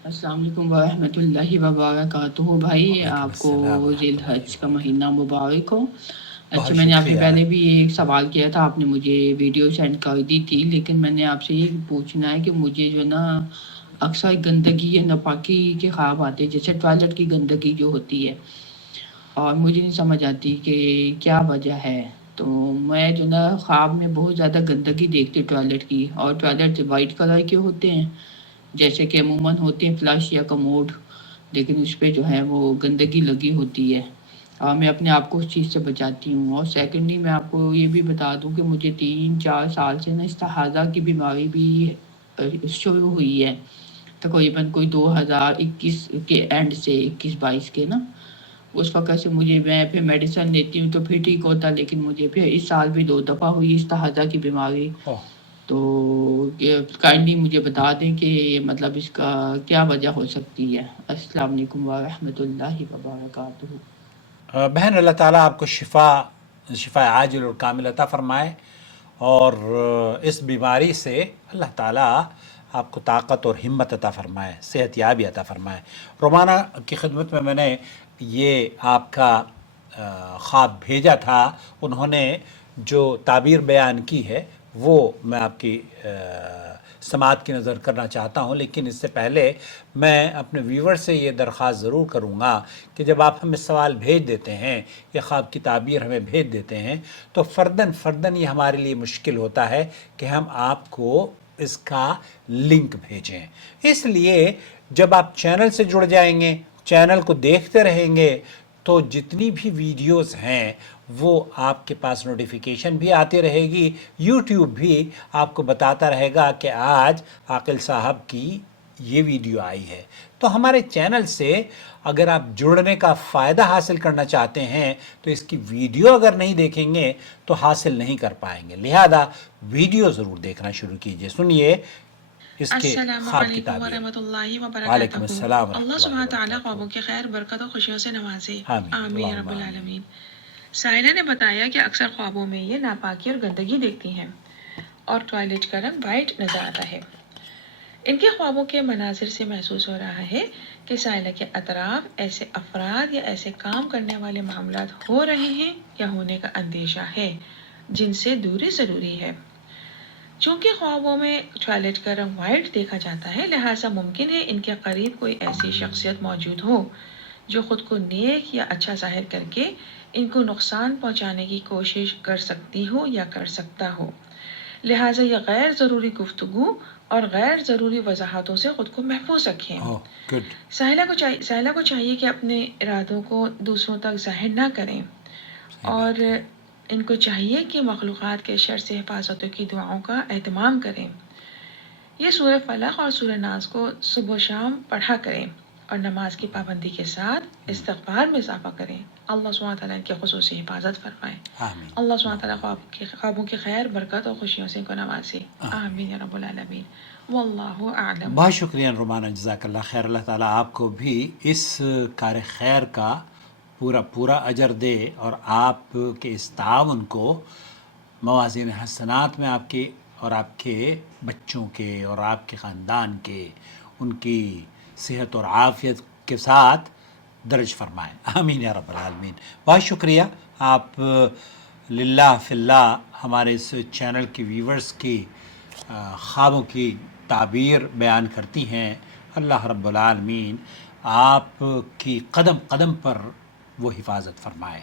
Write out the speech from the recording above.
अस्सलाम वालेकुम वरहमतुल्लाहि वबरकातुहू। भाई वालेकुम आपको अस्सलाम ज़िल वरहमतुल्लाहि हज का वबरकातुहू। महीना मुबारक हो। अच्छा, बहुत मैंने आपसे शुक्रिया। पहले भी ये एक सवाल किया था, आपने मुझे वीडियो सेंड कर दी थी, लेकिन मैंने आपसे ये पूछना है कि मुझे जो ना अक्सर गंदगी या नापाकी के ख्वाब आते हैं, जैसे टॉयलेट की गंदगी जो होती है, और मुझे नहीं समझ आती कि क्या वजह है। तो मैं जो ना ख्वाब में बहुत ज़्यादा गंदगी देखती हूँ टॉयलेट की, और टॉयलेट वाइट कलर के होते हैं जैसे कि अमूमन होते हैं फ्लश या कमोड, लेकिन उस पे जो है वो गंदगी लगी होती है, और मैं अपने आप को उस चीज़ से बचाती हूँ। और सेकंडली मैं आपको ये भी बता दूँ कि मुझे 3-4 साल से ना इस्तिहाज़ा की बीमारी भी शुरू हुई है, तकरीबन कोई 2021 के एंड से 21-22 के ना, उस वक़्त से मुझे, मैं फिर मेडिसिन लेती हूँ तो फिर ठीक होता, लेकिन मुझे फिर इस साल भी 2 दफ़ा हुई इस्तिहाज़ा की बीमारी। ओह, तो ये काइंडली मुझे बता दें कि मतलब इसका क्या वजह हो सकती है। अस्सलाम वालेकुम व रहमतुल्लाहि व बरकातुहू। बहन, अल्लाह ताला आपको शिफा आजिल और कामिल अता फरमाए, और इस बीमारी से अल्लाह ताला आपको ताकत और हिम्मत अता फरमाए, सेहत याबी अता फरमाए। रोमाना की खिदमत में मैंने ये आपका ख्वाब भेजा था। उन्होंने जो ताबीर बयान की है वो मैं आपकी समात की नज़र करना चाहता हूँ, लेकिन इससे पहले मैं अपने व्यूवर से ये दरख्वास्त ज़रूर करूँगा कि जब आप हमें सवाल भेज देते हैं या ख्वाब की ताबीर हमें भेज देते हैं, तो फ़र्दन फ़र्दन ये हमारे लिए मुश्किल होता है कि हम आपको इसका लिंक भेजें। इसलिए जब आप चैनल से जुड़ जाएंगे, चैनल को देखते रहेंगे, तो जितनी भी वीडियोस हैं वो आपके पास नोटिफिकेशन भी आती रहेगी। यूट्यूब भी आपको बताता रहेगा कि आज आकिल साहब की ये वीडियो आई है। तो हमारे चैनल से अगर आप जुड़ने का फ़ायदा हासिल करना चाहते हैं तो इसकी वीडियो अगर नहीं देखेंगे तो हासिल नहीं कर पाएंगे। लिहाजा वीडियो ज़रूर देखना शुरू कीजिए। सुनिए इसके अस्सलामु ख्वाब की अलैकुम ताबीर। वरहमतुल्लाहि वालेकुम वबरकातुहू। अस्सलाम अल्लाह वरहमतुल्लाहि सुब्हानहू तआला वबरकातुहू। ख्वाबों के खैर, बरकत और खुशियों से नवाजे। आमीन आमीन या अल्लाहुम्मा रब्बुल आमीन। आलमीन। साइला ने बताया कि अक्सर ख्वाबों में ये नापाकी और गंदगी देखती हैं और टॉयलेट का रंग वाइट नजर आता है। इनके ख्वाबों के मनाजिर से महसूस हो रहा है कि साइला के अतराफ ऐसे अफराद या ऐसे काम करने वाले मामलात हो रहे हैं या होने का अंदेशा है जिनसे दूरी ज़रूरी है। चूंकि ख्वाबों में टॉयलेट का रंग वाइट देखा जाता है, लिहाजा मुमकिन है इनके करीब कोई ऐसी शख्सियत मौजूद हो जो खुद को नेक या अच्छा जाहिर करके इनको नुकसान पहुंचाने की कोशिश कर सकती हो या कर सकता हो। लिहाजा यह गैर ज़रूरी गुफ्तगू और गैर ज़रूरी वजाहतों से खुद को महफूज रखें। ओह, गुड। साहिला को चाहिए कि अपने इरादों को दूसरों तक जाहिर ना करें, सही और बात है। इनको चाहिए कि मखलूक़ात के शर से हिफाजतों की दुआओं का एहतमाम करें। ये सूरह फलक और सूरह नास को सुबह शाम पढ़ा करें और नमाज की पाबंदी के साथ इस्तिग़फ़ार में इजाफ़ा करें। अल्लाह सुब्हानहू व तआला इनकी ख़ुसूसी हिफाजत फरमाए। आमीन अल्लाह सुब्हानहू व अल्लाहुम्मा तआला ख्वाबों की खैर, बरकत और खुशियों से इनको नवाजे। आमीन। आमीन या रब्बुल आलमीन। वल्लाहु आलम। बहुत शुक्रिया रोमाना, जज़ाकल्लाह खैर। अल्लाह ताला आपको भी इस कार खैर का पूरा पूरा अजर दे, और आपके इस ताउन को मवाज़ीन हसनात में आपके और आपके बच्चों के और आपके ख़ानदान के, उनकी सेहत और आफ़ियत के साथ दर्ज फरमाएँ। आमीन या रब्बल आलमीन। बहुत शुक्रिया। आप लिल्लाह फ़िल्लाह हमारे इस चैनल की व्यूवर्स की ख्वाबों की ताबीर बयान करती हैं। अल्लाह रब्बुल आलमीन आपकी कदम कदम पर वो हिफाजत फरमाए।